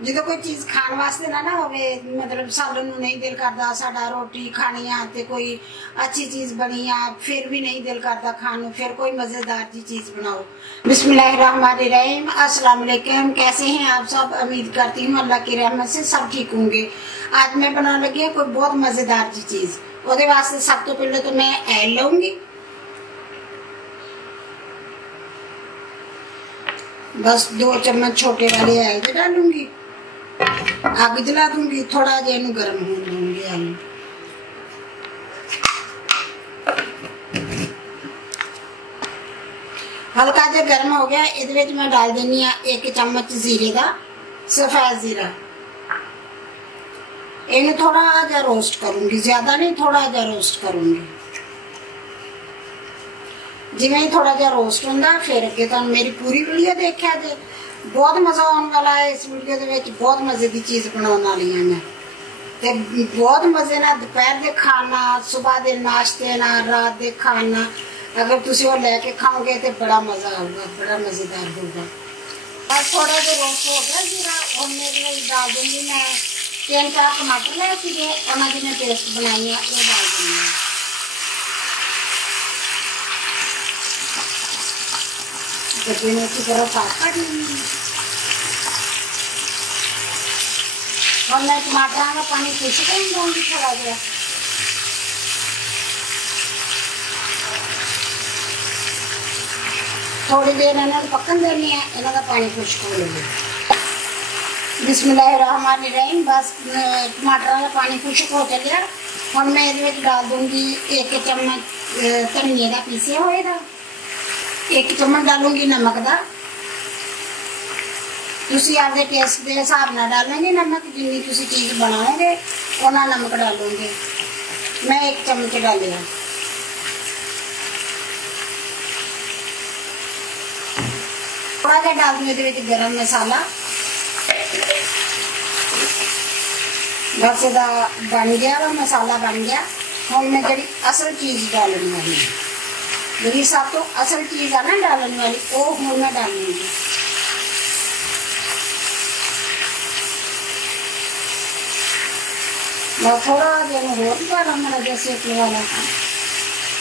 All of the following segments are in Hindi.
जो कोई चीज खाने वास्ते ना हो, मतलब सालन नहीं दिल करता साडा रोटी खानी आ ते कोई अच्छी चीज बनी आ फिर भी नहीं दिल करता खाने, फिर कोई मजेदार सी चीज बनाओ। बिस्मिल्लाहिर्रहमानिर्रहीम, अस्सलाम वालेकुम। कैसे हैं आप सब? उम्मीद करती हूँ अल्लाह की रहमत से सब ठीक होंगे। आज मैं बनाने लगी हूँ कोई बहुत मजेदार सी चीज। ਉਹਦੇ वास्ते सब तो पहले तो मैं ऐल लूंगी, बस 2 चम्मच छोटे वाले ऐल के डालूंगी। आग जला दूंगी, थोड़ा जिहा इहनूं गर्म होने दूंगी आलू। हल्का जिहा गर्म हो गया, इहदे विच मैं डाल देनी आ 1 चम्मच जीरे दा, सफेद जीरा। इन्हें थोड़ा जिहा रोस्ट करूंगी, ज्यादा नहीं, थोड़ा जिहा रोस्ट करूंगी। जिवें ही थोड़ा जिहा रोस्ट होंदा फिर अगे तुहानूं मेरी पूरी वीडियो देखिया जे, बहुत मजा आने वाला है इस वीडियो दे विच। बहुत मजे की चीज बनाने वाली है मैं, ते बहुत मजे ना दोपहर के खाना, सुबह के नाश्ते ना, रात के खाना अगर तुसीं वो लैके खाओगे तो बड़ा मजा आऊगा, बड़ा मजेदार होगा। बस थोड़ा जिहा रोस्ट हो गया जीरा, और मेरे डाल दूंगी मैं 3-4 टमाटर ले सीगे, उन्हां दी मैं पेस्ट बनाई है, ये डाल दूंगी। गड्ढे में अच्छी तरह साफ कर लूंगी। और मैं टमाटर का पानी खुश कर दूंगी थोड़ा जरा। थोड़ी देर इन्हें पकन देनी है, इन्हों का पानी खुश्क हो लेंगे। बिस्मिल्लाहिर्रहमानिर्रहीम, बस टमाटर का पानी खुश्क हो चलिया। हम मैं ये डाल दूंगी 1 चम्मच धनिए का पीसे हुए का, 1 चम्मच डालूंगी नमक का। तुसी आपके टेस्ट के हिसाब नाल डालेंगे नमक, जिन्नी तुसी चीज बनाओगे उन्ना नमक डालोगे। मैं 1 चम्मच डालिया। थोड़ा जिहा डाल दूँ ये गरम मसाला। बस इहदा बन गया वा, मसाला बन गया। हुण मैं जिहड़ी असल चीज डालने वाली, मेरी सब तो असल चीज है ना डालने वाली, वो हुण मैं डालूंगी। मैं थोड़ा जिहा होर डाला, मेरा जैसे वाला।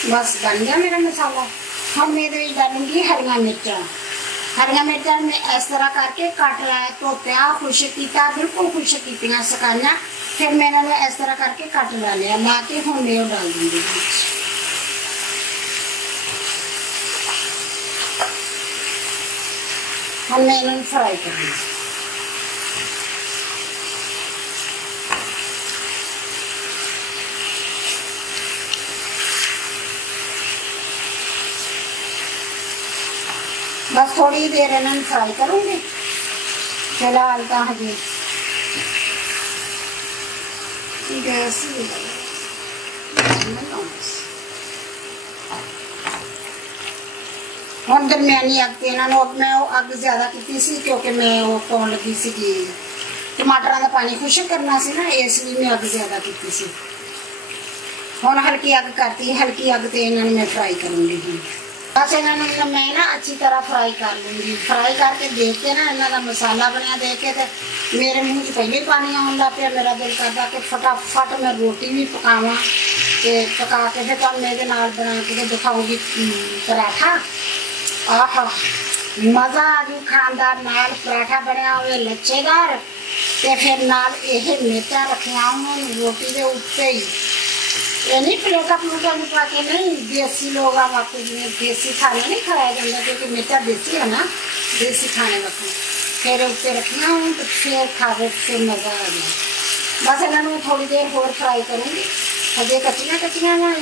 बस बन गया मेरा मसाला। हम मैं डालूंगी हरियां मिर्चा। हरियां मिर्चा मैं इस तरह करके कट लाया, धोत्या, खुश्क किया, बिल्कुल खुश्क कीतियां, सुकाइयां, फिर मैं इन्होंने इस तरह करके कट ला लिया। ला के हुण मैं डाल दूंगी। हम मैं इन्होंने फ्राई करूँगी। बस थोड़ी देर इन्होंने फ्राई करूँगी। फिलहाल तो हजे गैस हम दरमियानी अग ते इन्होंने मैं अग ज्यादा की सी, क्योंकि मैं वो पाउन लगी सी टमाटर का पानी खुश्क करना सी ना, इसलिए मैं अग ज्यादा की सी। हुण हल्की अग करती, हल्की अग ते इन्होंने मैं फ्राई करूँगी। बस इन्होंने मैं ना अच्छी तरह फ्राई कर लूँगी। फ्राई करके देख के ना इन्हों का मसाला बनया देख के तो मेरे मुँह च पहले पानी आने लग पिया। मेरा दिल करता कि फटाफट मैं रोटी भी पकावा, तो पका के फिर तुम मेरे नाल बना के दिखाऊँगी पराठा। आहा मज़ा आ जू खानदार, नाल पराठा बनया हुए लच्छेदार, तो फिर नाल ये मिर्चा रखिया उन्होंने रोटी के उत्ते ही। ये नहीं प्लेटा प्लूटा में पाके नहीं, देसी लोग वाकई जिन्हें देसी खाना नहीं खाया जाता, क्योंकि मिर्चा देसी है ना, देसी खाने वक्त फिर उत्ते रखना हूँ तो फिर खावे फिर मज़ा आ गया। बस इन्होंने थोड़ी देर होर फ्राई करूँगी, अजे कच्चियाँ कच्चियाँ ना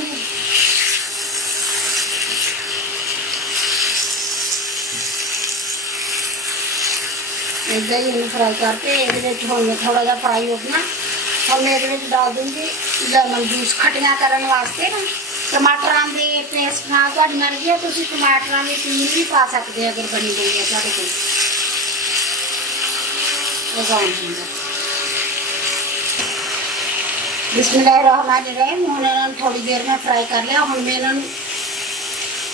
इदा ही इन्हें फ्राई करके ये थोड़ा जहा फ्राई हो गया। और मैं ये डाल दूँगी लेमन जूस खटिया करने वास्ते ना, टमाटर के पेस्ट नाल तुहाडी मर्जी है, तुसीं टमाटर की पील भी पा सकते अगर बनी गई है तुहाडे कोल। बिस्मिल्लाहिर्रहमानिर्रहीम। हुण इन्होंने थोड़ी देर में फ्राई कर लिया। हुण मैं इन्होंने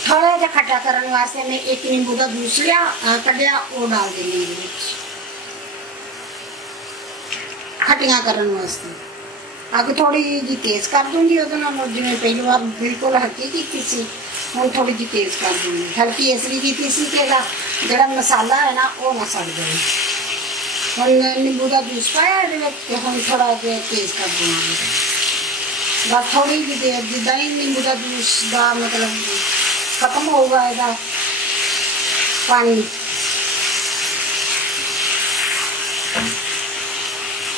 थोड़ा जहा खट्टा करने वास्ते मैं 1 नींबू का जूस लिया कढ़िया, वो डाल देंगे। खट्टियां करने वास्ते। अग थोड़ी जी तेज कर दूंगी उहदे नाल, जिवें पहली बार बिल्कुल हल्की की सी, हुण थोड़ी जी तेज कर दूंगी। हल्की इसलिए की सी कि जिहड़ा मसाला है ना वो ना सड़ जाए। हुण नींबू का जूस पाया ये, हुण थोड़ा जिहा तेज कर दूंगी। बस थोड़ी जी देर जिद्दां ही नींबू का जूस का मतलब खत्म होगा इसका पानी,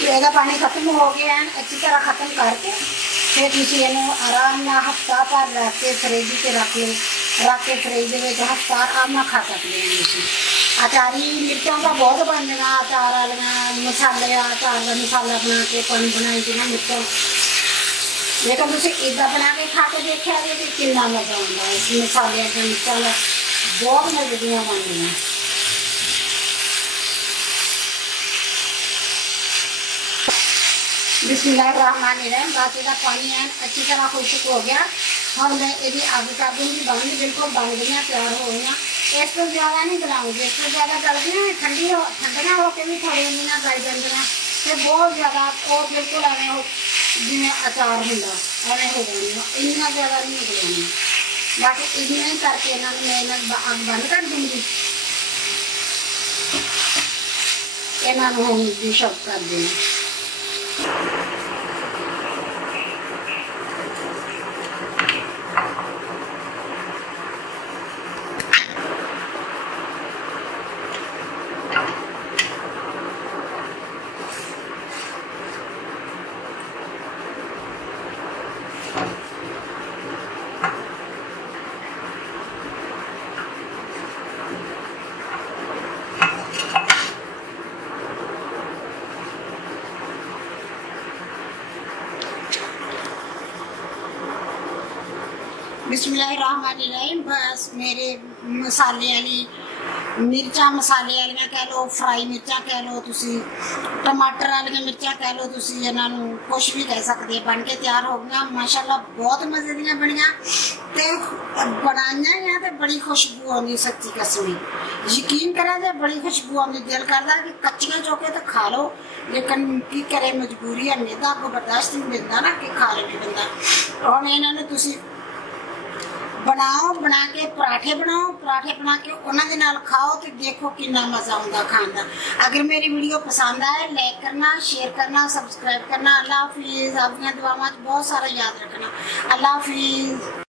तो पानी खत्म हो गया है, अच्छी तरह खत्म करके फिर तुम इन्हू आराम ना हफ्ता भर रख के फ्रिज से रख लो, रख के फ्रिज हफ्ता आराम ना खा सकते हैं। अचारी मिर्चों का बहुत बन जाना, अचार वालिया मसाले अचार का मसाला बना के पानी बनाई देना मिर्चों, लेकिन तुम इदा बना के खा के देखा कि कितना मजा आता इस मसाले मिर्चों का, बहुत मजे दियाँ बन गई। बिस्मिल्लाहिर्रहमानिर्रहीम। बस इसका पानी है अच्छी तरह खुश्क हो गया। हम मैं ये अग कर दूँगी बंद, बिल्कुल बन गई तैयार हो गई। इस तो ज़्यादा नहीं बनाऊँगी, इस तो ज़्यादा गल गई ठंडिया होकर भी थोड़ी ना गल जाए, तो बहुत ज़्यादा वो बिल्कुल एवं हो जिमें अचार होंगे एवं हो जाए, इन्ना ज़्यादा नहीं गलानी। बाकी इन्ना ही करके इन्होंने मैं अग बंद कर दूँगी, इन्होंने हम डिश अप कर देना। बिस्मिल्लाहिर्रहमानिर्रहीम। बस मेरे मसाले वाली मिर्चा मसाले वाली कह लो, फ्राई मिर्चा कह लो, तुसी टमाटर वाली मिर्चा कह लो, तुसी इन्हों कुछ भी कह सकते। बन के तैयार हो गया माशाल्लाह, बहुत मजे दियाँ बनिया ते बनाइया तो बड़ी खुशबू आती, सच्ची कसम यकीन करा तो बड़ी खुशबू आती। दिल करता कि कच्चियां चौके तो खा लो, लेकिन की करे मजबूरी है, मैदा को बर्दाश्त नहीं मिलता ना कि खा ले बंदा। और इन्होंने तुसी बनाओ, बना के पराठे बनाओ, पराठे बना के उन्होंने नाल खाओ तो देखो कितना मजा आता खाने का। अगर मेरी वीडियो पसंद आए लाइक करना, शेयर करना, सब्सक्राइब करना। अल्लाह हाफिज़। अपनी दुआओं बहुत सारा याद रखना। अल्लाह हाफिज़।